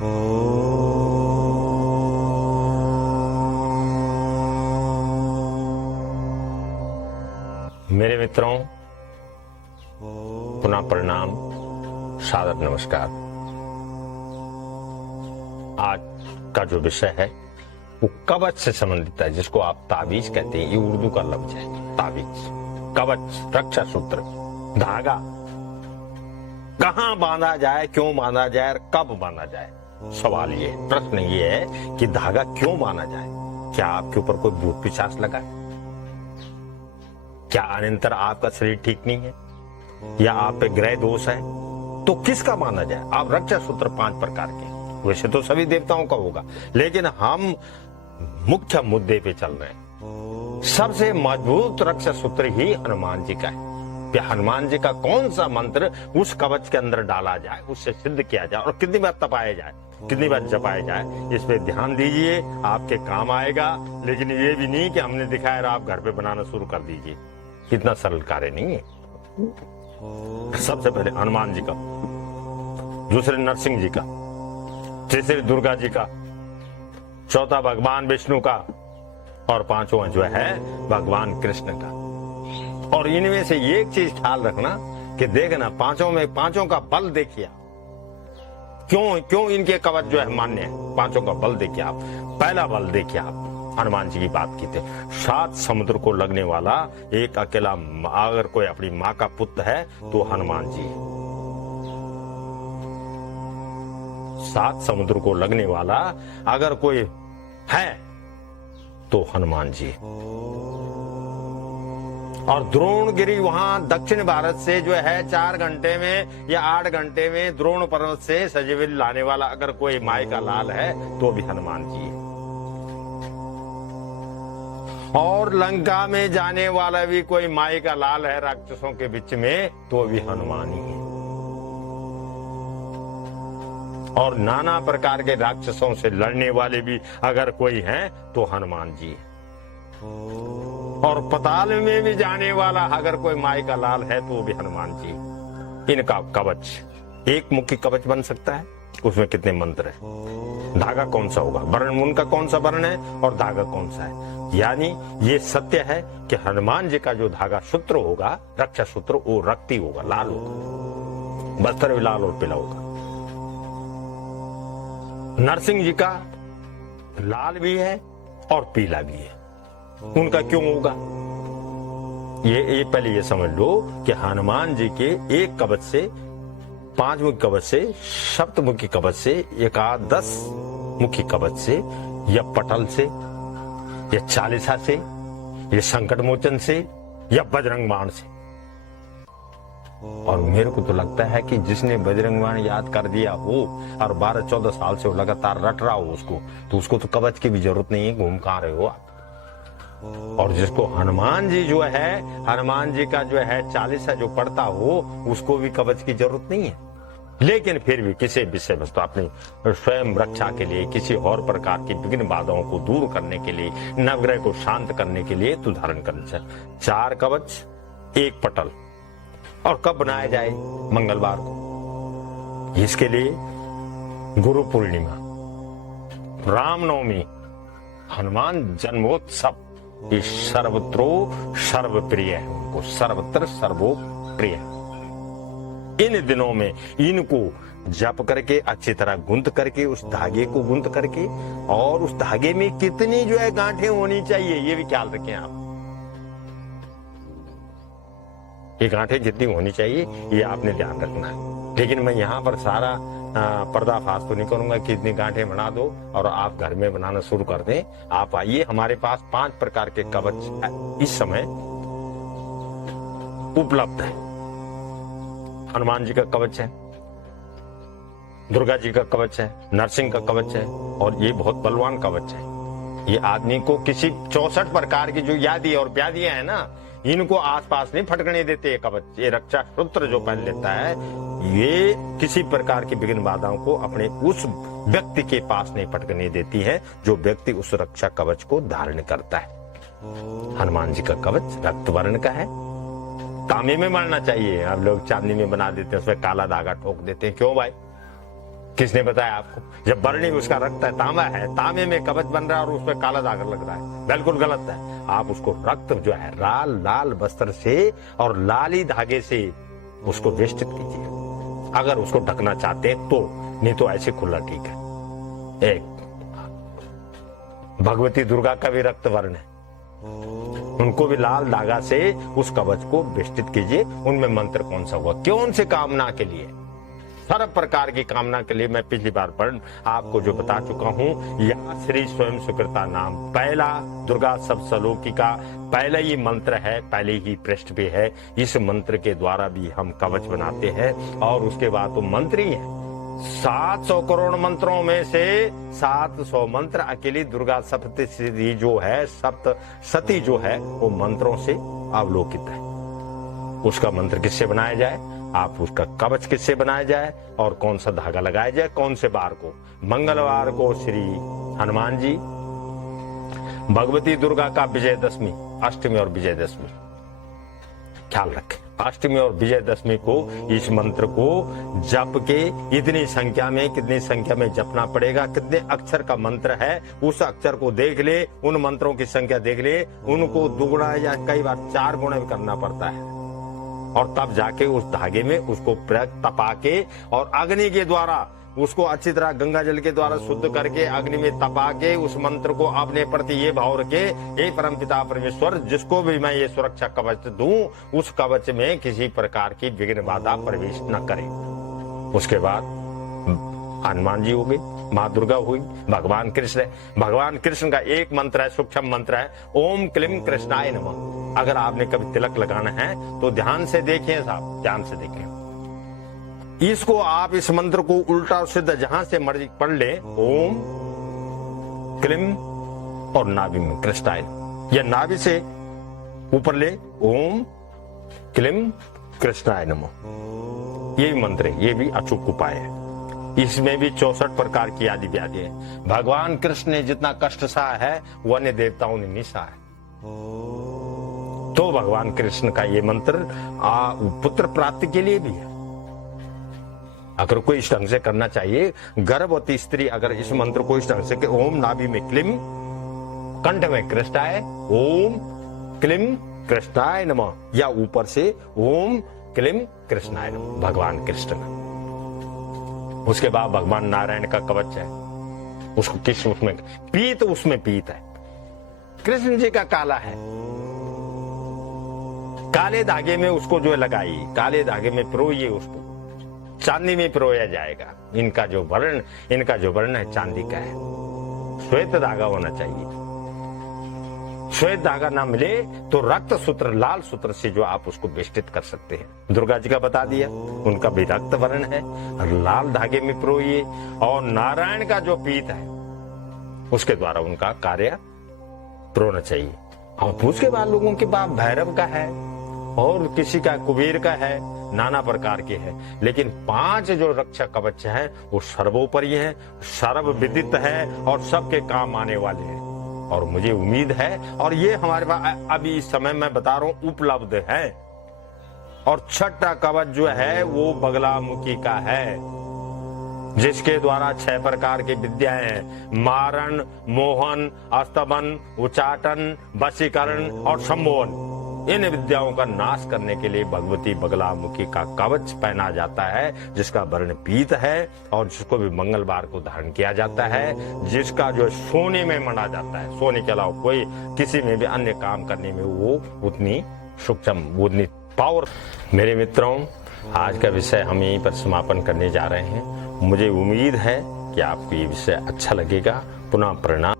मेरे मित्रों, पुनः प्रणाम, सादर नमस्कार। आज का जो विषय है वो कवच से संबंधित है, जिसको आप ताबीज कहते हैं। ये उर्दू का लफ्ज है, ताबीज, कवच, रक्षा सूत्र, धागा। कहां बांधा जाए, क्यों बांधा जाए और कब बांधा जाए? सवाल ये, प्रश्न ये है कि धागा क्यों बांधा जाए? क्या आपके ऊपर कोई भूत पिशाच लगा है? क्या अनिरंतर आपका शरीर ठीक नहीं है, या आप पे ग्रह दोष है? तो किसका माना जाए? आप रक्षा सूत्र 5 प्रकार के, वैसे तो सभी देवताओं का होगा, लेकिन हम मुख्य मुद्दे पे चल रहे हैं। सबसे मजबूत रक्षा सूत्र ही हनुमान जी का है। कि हनुमान जी का कौन सा मंत्र उस कवच के अंदर डाला जाए, उससे सिद्ध किया जाए, और कितनी बार तपाया जाए, कितनी बार जपाया जाए, इस पे ध्यान दीजिए, आपके काम आएगा। लेकिन ये भी नहीं कि हमने दिखाया और आप घर पे बनाना शुरू कर दीजिए, इतना सरल कार्य नहीं है। सबसे पहले हनुमान जी का, दूसरे नरसिंह जी का, तीसरे दुर्गा जी का, चौथा भगवान विष्णु का, और पांचवा जो है भगवान कृष्ण का। और इनमें से एक चीज ख्याल रखना कि देखना, पांचों का बल देखिए। क्यों इनके कवच जो है मान्य है? पांचों का बल देखिए आप। पहला बल देखिए आप, हनुमान जी की बात की थी, 7 समुद्र को लगने वाला एक अकेला, अगर कोई अपनी माँ का पुत्र है तो हनुमान जी। 7 समुद्र को लगने वाला अगर कोई है तो हनुमान जी। और द्रोणगिरी वहां दक्षिण भारत से जो है 4 घंटे में या 8 घंटे में द्रोण पर्वत से सजीविल लाने वाला अगर कोई माई का लाल है तो भी हनुमान जी है। और लंका में जाने वाला भी कोई माई का लाल है राक्षसों के बीच में तो भी हनुमान ही है। और नाना प्रकार के राक्षसों से लड़ने वाले भी अगर कोई हैं तो हनुमान जी है। और पताल में भी जाने वाला अगर कोई माई का लाल है तो भी हनुमान जी। इनका कवच एक मुखी कवच बन सकता है। उसमें कितने मंत्र है? धागा कौन सा होगा, वर्ण उनका कौन सा वर्ण है और धागा कौन सा है? यानी ये सत्य है कि हनुमान जी का जो धागा सूत्र होगा, रक्षा सूत्र, वो रक्ति होगा, लाल होगा, बस्तर भी लाल और पीला होगा। नरसिंह जी का लाल भी है और पीला भी है। उनका क्यों होगा? ये पहले ये समझ लो कि हनुमान जी के एक कवच से, 5 मुखी कवच से, सप्तमुखी कवच से, एकादश मुखी कवच से, या पटल से, या चालीसा से, या संकट मोचन से, या बजरंग बाण से। और मेरे को तो लगता है कि जिसने बजरंग बाण याद कर दिया हो और 12-14 साल से वो लगातार रट रहा हो उसको, तो उसको तो कवच की भी जरूरत नहीं है, घूम कहां रहे हो आप। और जिसको हनुमान जी जो है, हनुमान जी का जो है चालीसा जो पढ़ता हो, उसको भी कवच की जरूरत नहीं है। लेकिन फिर भी किसी विषय वस्तु अपनी स्वयं रक्षा के लिए, किसी और प्रकार की विघ्न बाधाओं को दूर करने के लिए, नवग्रह को शांत करने के लिए तो धारण करना चाहिए। 4 कवच, 1 पटल। और कब बनाया जाए? मंगलवार को। इसके लिए गुरु पूर्णिमा, रामनवमी, हनुमान जन्मोत्सव, ये सर्वत्रो सर्वप्रिय है, उनको सर्वत्र सर्वोप्रिय। इन दिनों में इनको जप करके, अच्छी तरह गूंथ करके, उस धागे को गूंथ करके, और उस धागे में कितनी जो है गांठें होनी चाहिए ये भी ख्याल रखें आप। ये गांठें जितनी होनी चाहिए ये आपने ध्यान रखना है। लेकिन मैं यहाँ पर सारा पर्दाफाश तो नहीं करूंगा कि इतनी गांठें बना दो और आप घर में बनाना शुरू कर दें। आप आइए, हमारे पास 5 प्रकार के कवच इस समय उपलब्ध है। हनुमान जी का कवच है, दुर्गा जी का कवच है, नरसिंह का कवच है, और ये बहुत बलवान कवच है। ये आदमी को किसी 64 प्रकार की जो यादी और व्याधियां है ना, इनको आसपास नहीं फटकने देते ये कवच। ये रक्षा सूत्र जो पहन लेता है, ये किसी प्रकार की विघ्न बाधाओं को अपने उस व्यक्ति के पास नहीं फटकने देती है जो व्यक्ति उस रक्षा कवच को धारण करता है। हनुमान जी का कवच रक्त वर्ण का है, तांबे में मरना चाहिए। आप लोग चांदी में बना देते हैं, उसमें काला धागा ठोक देते हैं। क्यों भाई? किसने बताया आपको? जब बरणी उसका रक्त है, तांबा है, तांबे में कवच बन रहा है और उसमें काला दाग लग रहा है, बिल्कुल गलत है। आप उसको रक्त जो है लाल वस्त्र से और लाली धागे से उसको वेष्टित कीजिए, अगर उसको ढकना चाहते हैं तो, नहीं तो ऐसे खुला ठीक है। एक भगवती दुर्गा का भी रक्त वर्ण है, उनको भी लाल धागा से उस कवच को वेष्टित कीजिए। उनमें मंत्र कौन सा हुआ? कौन से कामना के लिए? सर्व प्रकार की कामना के लिए। मैं पिछली बार पर आपको जो बता चुका हूं, या श्री स्वयं सुकृता नाम पहला दुर्गा सप्तलोकी का पहला ही मंत्र है, पहले ही पृष्ठ पे है। इस मंत्र के द्वारा भी हम कवच बनाते हैं और उसके बाद तो मंत्र ही है। 700 करोड़ मंत्रों में से 700 मंत्र अकेली दुर्गा सप्तशती जो है, सप्तशती जो है, वो मंत्रों से अवलोकित है। उसका मंत्र किससे बनाया जाए, आप उसका कवच किससे बनाया जाए और कौन सा धागा लगाया जाए, कौन से बार को? मंगलवार को श्री हनुमान जी, भगवती दुर्गा का विजयदशमी, अष्टमी और विजयदशमी, ख्याल रखें। अष्टमी और विजयदशमी को इस मंत्र को जप के इतनी संख्या में, कितनी संख्या में जपना पड़ेगा, कितने अक्षर का मंत्र है, उस अक्षर को देख ले, उन मंत्रों की संख्या देख ले, उनको दुगुना या कई बार 4 गुना भी करना पड़ता है। और तब जाके उस धागे में उसको तपा के और अग्नि के द्वारा उसको अच्छी तरह गंगा जल के द्वारा शुद्ध करके अग्नि में तपा के उस मंत्र को अपने प्रति ये भाव रखे, हे परमपिता परमेश्वर, जिसको भी मैं ये सुरक्षा कवच दूं, उस कवच में किसी प्रकार की विघ्न बाधा प्रवेश न करे। उसके बाद हनुमान जी हो गई, माँ दुर्गा हुई, भगवान कृष्ण है। भगवान कृष्ण का एक मंत्र है, सूक्ष्म मंत्र है, ओम क्लीम कृष्णाय नमः। अगर आपने कभी तिलक लगाना है तो ध्यान से देखिए साहब, ध्यान से देखें। इसको आप इस मंत्र को उल्टा सीधा जहां से मर्जी पढ़ ले, ओम क्लीम और नाभि में कृष्णाय, या नाभि से ऊपर ले, ओम क्लीम कृष्णाय नमः। ये मंत्र है, ये भी अचूक उपाय है। इसमें भी 64 प्रकार की आदि व्याधि है। भगवान कृष्ण ने जितना कष्ट सहा है वो अन्य देवताओं ने नहीं सहा है। तो भगवान कृष्ण का ये मंत्र पुत्र प्राप्ति के लिए भी है। अगर कोई इस ढंग से करना चाहिए, गर्भवती स्त्री अगर इस मंत्र को इस ढंग से, ओम नाभि में क्लीम, कंठ में कृष्णाय, ओम क्लीम कृष्णाय नमः, या ऊपर से ओम क्लीम कृष्णाय नमः, भगवान कृष्ण का। उसके बाद भगवान नारायण का कवच है, उसको किस उसमें पीत, उसमें पीत है। कृष्ण जी का काला है, काले धागे में उसको जो लगाई, काले धागे में पिरोइए, उसको चांदी में पिरोया जाएगा। इनका जो वर्ण है चांदी का है। श्वेत धागा होना चाहिए। श्वेत धागा ना मिले तो रक्त सूत्र, लाल सूत्र से जो आप उसको वेष्टित कर सकते हैं। दुर्गा जी का बता दिया, उनका भी रक्त वर्ण है, लाल धागे में पिरोइए। और नारायण का जो पीत है उसके द्वारा उनका कार्य पिरोना चाहिए। और उसके बाद लोगों के पास भैरव का है और किसी का कुबेर का है, नाना प्रकार के है। लेकिन 5 जो रक्षा कवच हैं वो सर्वोपरि है, सर्वविदित है और सबके काम आने वाले हैं। और मुझे उम्मीद है, और ये हमारे पास अभी इस समय मैं बता रहा हूं उपलब्ध है। और 6ठा कवच जो है वो बगलामुखी का है, जिसके द्वारा 6 प्रकार की विद्याएं हैं, मारण, मोहन, अस्तबन, उच्चाटन, वशीकरण और संमोहन। इन विद्याओं का नाश करने के लिए भगवती बगलामुखी का कवच पहना जाता है, जिसका वर्ण पीत है और जिसको भी मंगलवार को धारण किया जाता है, जिसका जो सोने में मना जाता है। सोने के अलावा कोई किसी में भी अन्य काम करने में वो उतनी सूक्ष्म, उतनी पावर। मेरे मित्रों, आज का विषय हम यहीं पर समापन करने जा रहे हैं। मुझे उम्मीद है कि आपको ये विषय अच्छा लगेगा। पुनः प्रणाम।